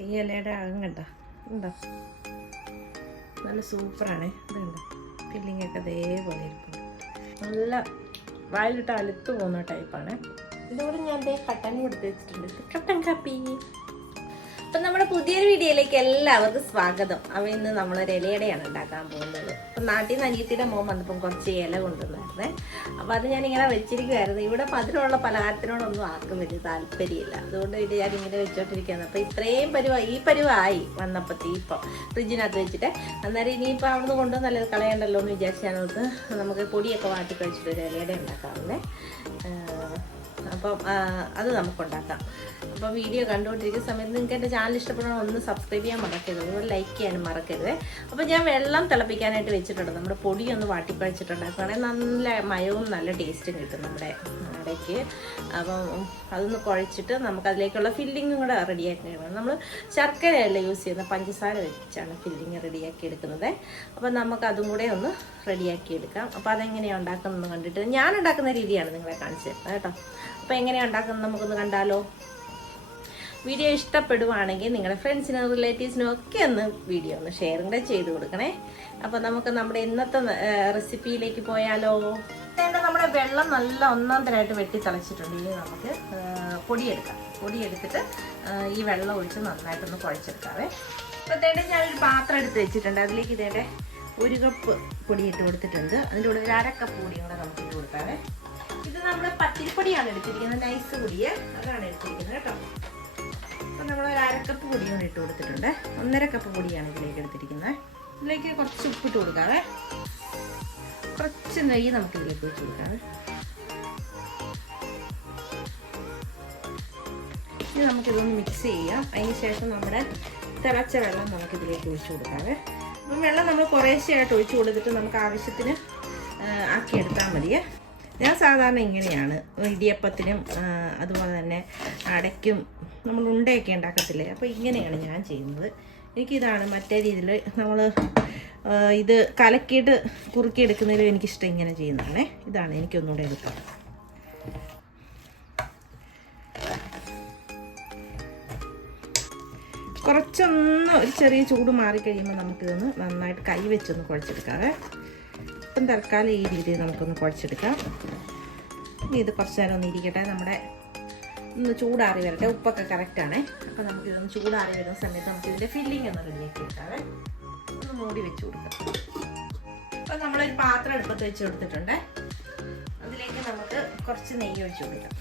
ഈ ഇലയുടെ അകം കണ്ടോ ഉണ്ടോ, നല്ല സൂപ്പറാണ്. ഇതുണ്ട് ഫില്ലിംഗ് ഒക്കെ അതേപോലെ ഇരിക്കും. നല്ല വായിലിട്ട് അലുത്ത് പോകുന്ന ടൈപ്പാണ്. ഇതുകൂടെ ഞാൻ കട്ടൻ കൊടുത്ത് വെച്ചിട്ടുണ്ട്, കട്ടൻ കാപ്പി. അപ്പം നമ്മുടെ പുതിയൊരു വീഡിയോയിലേക്ക് എല്ലാവർക്കും സ്വാഗതം. അപ്പോൾ ഇന്ന് നമ്മളൊരു ഇലയടയാണ് ഉണ്ടാക്കാൻ പോകുന്നത്. അപ്പം നാട്ടിൽ നിന്ന് അനിയത്തിയുടെ മോൻ വന്നപ്പം കുറച്ച് ഇല കൊണ്ടുവന്നായിരുന്നേ. അപ്പോൾ അത് ഞാനിങ്ങനെ വെച്ചിരിക്കുമായിരുന്നു. ഇവിടെ മധുരമുള്ള പലഹാരത്തിനോടൊന്നും ആർക്കും വലിയ താല്പര്യമില്ല, അതുകൊണ്ട് ഇത് ഞാൻ ഇങ്ങനെ വെച്ചോണ്ടിരിക്കുകയാണ്. അപ്പോൾ ഇത്രയും പരുവായി വന്നപ്പോഴത്തേ ഇപ്പം ഫ്രിഡ്ജിനകത്ത് വെച്ചിട്ട് അന്നേരം ഇനിയിപ്പോൾ അവിടുന്ന് കൊണ്ടുവന്ന് നല്ലത് കളയണ്ടല്ലോ എന്ന് വിചാരിച്ച് ഞാനോർത്ത് നമുക്ക് പൊടിയൊക്കെ വാട്ടി കഴിച്ചിട്ട് ഒരു ഇലയട ഉണ്ടാക്കാറുണ്ട്. അപ്പം അത് നമുക്കുണ്ടാക്കാം. അപ്പം വീഡിയോ കണ്ടുകൊണ്ടിരിക്കുന്ന സമയത്ത് നിങ്ങൾക്ക് എൻ്റെ ചാനൽ ഇഷ്ടപ്പെടണം, ഒന്ന് സബ്സ്ക്രൈബ് ചെയ്യാൻ മറക്കരുത്, അതുപോലെ ലൈക്ക് ചെയ്യാനും മറക്കരുത്. അപ്പോൾ ഞാൻ വെള്ളം തിളപ്പിക്കാനായിട്ട് വെച്ചിട്ടുണ്ട്. നമ്മുടെ പൊടിയൊന്ന് വാട്ടിപ്പഴിച്ചിട്ടുണ്ടാക്കുകയാണെങ്കിൽ നല്ല മയവും നല്ല ടേസ്റ്റും കിട്ടും നമ്മുടെ ഇടയ്ക്ക്. അപ്പം അതൊന്ന് കുഴച്ചിട്ട് നമുക്കതിലേക്കുള്ള ഫില്ലിങ്ങും കൂടെ റെഡിയാക്കി എടുക്കണം. നമ്മൾ ശർക്കരയല്ല യൂസ് ചെയ്യുന്നത്, പഞ്ചസാര വെച്ചാണ് ഫില്ലിങ് റെഡിയാക്കി എടുക്കുന്നത്. അപ്പം നമുക്കതും കൂടെ ഒന്ന് റെഡിയാക്കി എടുക്കാം. അപ്പോൾ അതെങ്ങനെയാണ് ഉണ്ടാക്കുന്നതെന്ന് കണ്ടിട്ട് ഞാൻ ഉണ്ടാക്കുന്ന രീതിയാണ് നിങ്ങളെ കാണിച്ചു തരുന്നത് കേട്ടോ. അപ്പോൾ എങ്ങനെയാണ് ഉണ്ടാക്കുന്നത് നമുക്കൊന്ന് കണ്ടാലോ. വീഡിയോ ഇഷ്ടപ്പെടുവാണെങ്കിൽ നിങ്ങളുടെ ഫ്രണ്ട്സിനും റിലേറ്റീവ്സിനും ഒക്കെ ഒന്ന് വീഡിയോ ഒന്ന് ഷെയർ കൂടെ ചെയ്ത് കൊടുക്കണേ. അപ്പോൾ നമുക്ക് നമ്മുടെ ഇന്നത്തെ റെസിപ്പിയിലേക്ക് പോയാലോ. നമ്മുടെ വെള്ളം നല്ല ഒന്നാം തരമായിട്ട് വെട്ടി തിളച്ചിട്ടുണ്ട്. ഇനി നമുക്ക് പൊടിയെടുത്തിട്ട് ഈ വെള്ളം ഒഴിച്ച് നന്നായിട്ടൊന്ന് കുഴച്ചെടുക്കാവേ. അപ്പോൾ ഞാനൊരു പാത്രം എടുത്ത് വെച്ചിട്ടുണ്ട്. അതിലേക്ക് ഇതേടെ 1 കപ്പ് പൊടി ഇട്ട് കൊടുത്തിട്ടുണ്ട്. അതിൻ്റെ കൂടെ 1/2 കപ്പ് പൊടിയും കൂടെ നമുക്ക് ഇട്ട് കൊടുക്കാവേ. ഇത് നമ്മൾ പത്തിരിപ്പൊടിയാണ് എടുത്തിരിക്കുന്നത്, നൈസ് പൊടിയെ അതാണ് എടുത്തിരിക്കുന്നത് കേട്ടോ. അപ്പം നമ്മൾ 1/2 കപ്പ് പൊടിയാണ് ഇട്ട് കൊടുത്തിട്ടുണ്ട്. 1.5 കപ്പ് പൊടിയാണ് ഇതിലേക്ക് എടുത്തിരിക്കുന്നത്. ഇതിലേക്ക് കുറച്ച് ഉപ്പിട്ട് കൊടുക്കാവേ. കുറച്ച് നെയ്യ് നമുക്ക് ഇതിലേക്ക് വെച്ച് കൊടുക്കാവേ. ഇനി നമുക്കിതൊന്ന് മിക്സ് ചെയ്യാം. അതിന് ശേഷം നമ്മുടെ തിളച്ച വെള്ളം നമുക്കിതിലേക്ക് ഒഴിച്ചു കൊടുക്കാവേ. അപ്പം വെള്ളം നമ്മൾ കുറേശ്ശെയായിട്ട് ഒഴിച്ചു കൊടുത്തിട്ട് നമുക്ക് ആവശ്യത്തിന് ആക്കിയെടുത്താൽ മതിയേ. ഞാൻ സാധാരണ ഇങ്ങനെയാണ് ഇടിയപ്പത്തിനും അതുപോലെ തന്നെ അടയ്ക്കും നമ്മൾ ഉണ്ടയൊക്കെ ഉണ്ടാക്കത്തില്ലേ, അപ്പോൾ ഇങ്ങനെയാണ് ഞാൻ ചെയ്യുന്നത്. എനിക്കിതാണ് മറ്റേ രീതിയിൽ നമ്മൾ ഇത് കലക്കിയിട്ട് കുറുക്കിയെടുക്കുന്നതിലും എനിക്കിഷ്ടം ഇങ്ങനെ ചെയ്യുന്നതാണേ. ഇതാണ് എനിക്കൊന്നുകൂടെ എളുപ്പം. കുറച്ചൊന്ന് ഒരു ചെറിയ ചൂട് മാറിക്കഴിയുമ്പോൾ നമുക്കിതൊന്ന് നന്നായിട്ട് കൈ വെച്ചൊന്ന് കുഴച്ചെടുക്കാവേ. ഇപ്പം തൽക്കാലം ഈ രീതിയിൽ നമുക്കൊന്ന് കുഴച്ചെടുക്കാം. ഇനി ഇത് കുറച്ച് നേരം ഒന്ന് ഇരിക്കട്ടെ, നമ്മുടെ ഒന്ന് ചൂടാറി വരട്ടെ. ഉപ്പൊക്കെ കറക്റ്റാണേ. അപ്പോൾ നമുക്കിതൊന്ന് ചൂടാറി വരുന്ന സമയത്ത് നമുക്കിതിൻ്റെ ഫില്ലിംഗ് ഒന്ന് റെഡിയാക്കി എടുക്കാവേ. ഒന്ന് മൂടി വെച്ച് കൊടുക്കാം. അപ്പോൾ നമ്മളൊരു പാത്രം അടുപ്പത്ത് വെച്ച് കൊടുത്തിട്ടുണ്ട്. അതിലേക്ക് നമുക്ക് കുറച്ച് നെയ്യ് ഒഴിച്ച് കൊടുക്കാം.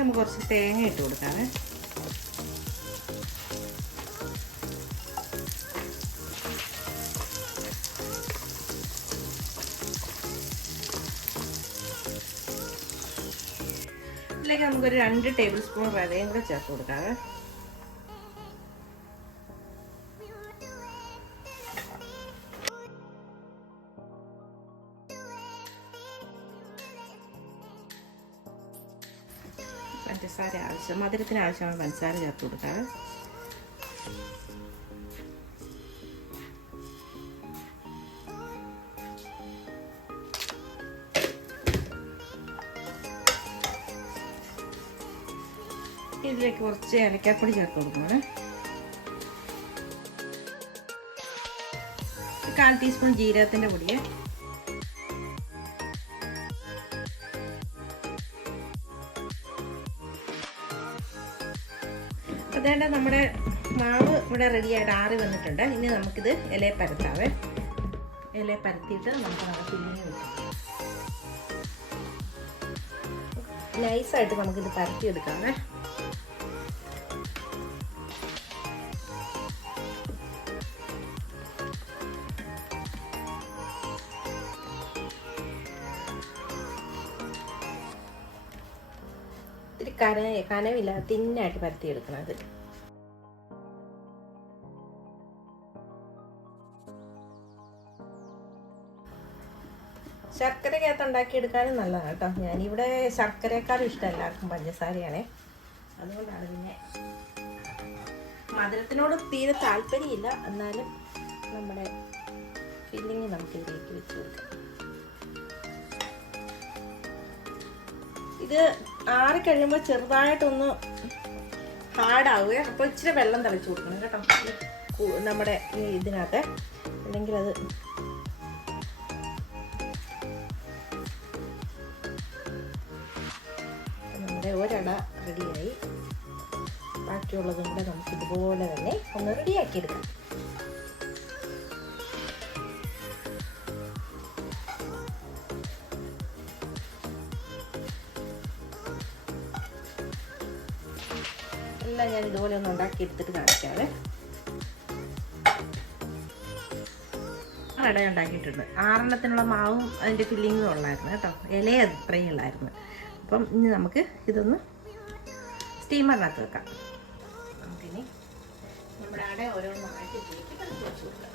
നമുക്ക് കുറച്ച് തേങ്ങ ഇട്ട് കൊടുക്കാവേ. ഇതിലേക്ക് നമുക്കൊരു 2 ടേബിൾ സ്പൂൺ റവയും കൂടെ ചേർത്ത് കൊടുക്കാവേ. പഞ്ചസാര ആവശ്യം, മധുരത്തിന് ആവശ്യമായ പഞ്ചസാര ചേർത്ത് കൊടുക്കാവേ. ഇതിലേക്ക് കുറച്ച് ഏലക്കാപ്പൊടി ചേർത്ത് കൊടുക്കണം. 1/4 ടീസ്പൂൺ ജീരകത്തിൻ്റെ പൊടിയെ. അതേണ്ട നമ്മുടെ മാവ് ഇവിടെ റെഡിയായിട്ട് ആറി വന്നിട്ടുണ്ട്. ഇനി നമുക്കിത് ഇലയെ പരത്താവേ. ഇലയെ പരത്തിയിട്ട് നമുക്ക് ഫില്ലിങ് വെക്കാം. നൈസായിട്ട് നമുക്കിത് പരത്തിയെടുക്കാവേ. ഇത്തിരി കനവില്ല, തിന്നായിട്ട് പരത്തിയെടുക്കണത്. ശർക്കരക്കകത്ത് ഉണ്ടാക്കിയെടുക്കാനും നല്ലതാണ് കേട്ടോ. ഞാനിവിടെ ശർക്കരയേക്കാളും ഇഷ്ടം എല്ലാവർക്കും പഞ്ചസാരയാണേ. അതുകൊണ്ടാണ്. പിന്നെ മധുരത്തിനോട് തീരെ താല്പര്യമില്ല, എന്നാലും നമ്മുടെ ഫില്ലിങ് നമുക്ക് ഇതിലേക്ക് വെച്ച് കൊടുക്കാം. ഇത് ആറി കഴിയുമ്പോൾ ചെറുതായിട്ടൊന്ന് ഹാർഡാവുക. അപ്പോൾ ഇച്ചിരി വെള്ളം തളിച്ച് കൊടുക്കണം കേട്ടോ നമ്മുടെ ഈ ഇതിനകത്ത്, അല്ലെങ്കിൽ അത് നമ്മുടെ ഒരട റെഡിയായി. ബാക്കിയുള്ളതും കൂടെ നമുക്ക് ഇതുപോലെ തന്നെ ഒന്ന് റെഡിയാക്കി എടുക്കാം. എല്ലാം ഞാൻ ഇതുപോലെ ഒന്ന് ഉണ്ടാക്കി എടുത്തിട്ട് കാണിക്കാവേ. അട ഉണ്ടാക്കിയിട്ടുണ്ട്. 6 മാവും അതിൻ്റെ ഫില്ലിങ്ങും ഉള്ളായിരുന്നു കേട്ടോ. ഇലയെ അത്രയും ഉള്ളായിരുന്നു. അപ്പം ഇനി നമുക്ക് ഇതൊന്ന് സ്റ്റീമറിനകത്ത് വെക്കാം. നമുക്കിനി നമ്മുടെ അട ഓരോന്നായിട്ട് വെച്ച് കൊടുക്കാം.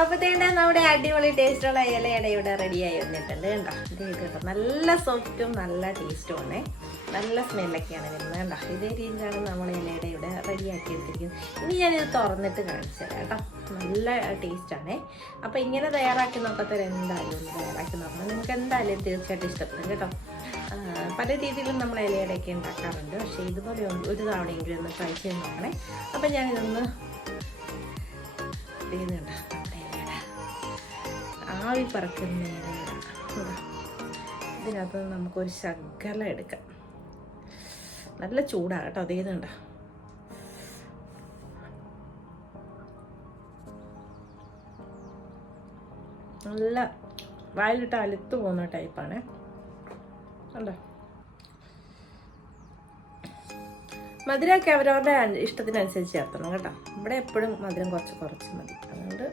അപ്പോഴത്തേണ്ട നമ്മുടെ അടിപൊളി ടേസ്റ്റുള്ള ഇലയുടെ ഇവിടെ റെഡിയായി വന്നിട്ടുണ്ട്. കണ്ടോ, ഇത് കേട്ടോ നല്ല സോഫ്റ്റും നല്ല ടേസ്റ്റുമാണ്. നല്ല സ്മെല്ലൊക്കെയാണ് വരുന്നത്. കണ്ടോ, ഇതേ രീതിയിലാണ് നമ്മൾ ഇലയുടെ ഇവിടെ റെഡിയാക്കി എടുത്തിരിക്കുന്നത്. ഇനി ഞാനിത് തുറന്നിട്ട് കാണിച്ചു തരാം കേട്ടോ. നല്ല ടേസ്റ്റാണ്. അപ്പോൾ ഇങ്ങനെ തയ്യാറാക്കി നോക്കാത്തവർ എന്തായാലും ഒന്ന് തയ്യാറാക്കി നോക്കണം. നിങ്ങൾക്ക് എന്തായാലും തീർച്ചയായിട്ടും ഇഷ്ടപ്പെടും കേട്ടോ. പല രീതിയിലും നമ്മൾ ഇലയുടെയൊക്കെ ഉണ്ടാക്കാറുണ്ട്. പക്ഷേ ഇതുപോലെ ഒരു തവണയെങ്കിലും ഒന്ന് ട്രൈ ചെയ്ത് നോക്കണേ. അപ്പം ഞാനിതൊന്ന് ചെയ്യുന്നുണ്ട്. ആവി പറക്കുന്ന ഇലയുടെ ഇതിനകത്ത് നമുക്കൊരു ശകലം എടുക്കാം. നല്ല ചൂടാണ് കേട്ടോ. അതേതുണ്ട നല്ല വായിലിട്ട് അലുത്ത് പോകുന്ന ടൈപ്പാണ്. കണ്ടോ, മധുരമൊക്കെ അവരവരുടെ ഇഷ്ടത്തിനനുസരിച്ച് ചേർത്തണം കേട്ടോ. ഇവിടെ എപ്പോഴും മധുരം കുറച്ച് മതി. അതുകൊണ്ട്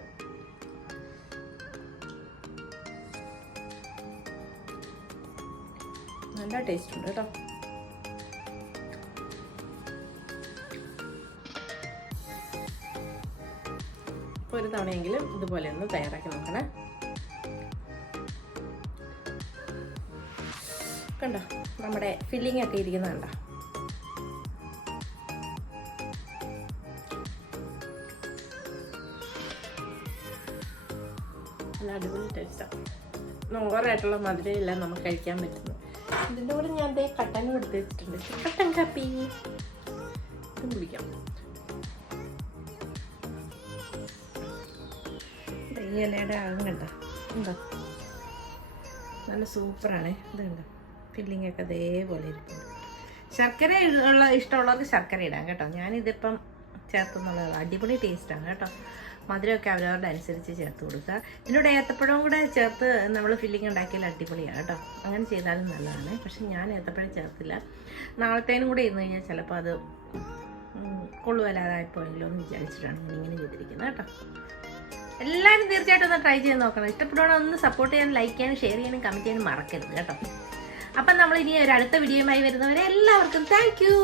നല്ല ടേസ്റ്റ് ഉണ്ട് കേട്ടോ. ഒരു തവണയെങ്കിലും ഇതുപോലെ ഒന്ന് തയ്യാറാക്കി നോക്കണേ. കണ്ടോ, നമ്മുടെ ഫില്ലിംഗ് ഒക്കെ ഇരിക്കുന്നത് കണ്ടോ. നല്ല അടിപൊളി ടേസ്റ്റാണ്. ഓവറായിട്ടുള്ള മധുരമില്ല നമുക്ക് കഴിക്കാൻ പറ്റുന്നു. ഇതിൻ്റെ കൂടെ ഞാൻ കട്ടനും എടുത്ത് വെച്ചിട്ടുണ്ട്. കട്ടൻ കാപ്പി ഇതും കുടിക്കാം. ഈ ഇലയുടെ ആകും കണ്ടോ, ഉണ്ടോ, നല്ല സൂപ്പറാണ്. ഇത് കണ്ടോ, ഫില്ലിംഗ് ഒക്കെ അതേപോലെ ഇരിക്കും. ശർക്കര ഇഷ്ടമുള്ളവർക്ക് ശർക്കര ഇടാം കേട്ടോ. ഞാനിതിപ്പം ചേർത്തെന്നുള്ളത് അടിപൊളി ടേസ്റ്റാണ് കേട്ടോ. മധുരമൊക്കെ അവരവരുടെ അനുസരിച്ച് ചേർത്ത് കൊടുക്കുക. ഇതിലൂടെ ഏത്തപ്പഴവും കൂടെ ചേർത്ത് നമ്മൾ ഫില്ലിംഗ് ഉണ്ടാക്കിയാൽ അടിപൊളിയാണ് കേട്ടോ. അങ്ങനെ ചെയ്താലും നല്ലതാണ്. പക്ഷെ ഞാൻ ഏത്തപ്പഴം ചേർത്തില്ല. നാളത്തേനും കൂടെ ഇരുന്ന് കഴിഞ്ഞാൽ ചിലപ്പോൾ അത് കൊള്ളുവല്ലാതായിപ്പോയെങ്കിലോ എന്ന് വിചാരിച്ചിട്ടാണ് ഞാൻ ഇങ്ങനെ ചെയ്തിരിക്കുന്നത് കേട്ടോ. എല്ലാവരും തീർച്ചയായിട്ടും ഒന്ന് ട്രൈ ചെയ്ത് നോക്കണം. ഇഷ്ടപ്പെടുവാണോ ഒന്ന് സപ്പോർട്ട് ചെയ്യാനും ലൈക്ക് ചെയ്യാനും ഷെയർ ചെയ്യാനും കമൻറ്റ് ചെയ്യാനും മറക്കരുത് കേട്ടോ. അപ്പം നമ്മൾ ഇനി ഒരു അടുത്ത വീഡിയോയുമായി വരുന്നവരെ എല്ലാവർക്കും താങ്ക് യു.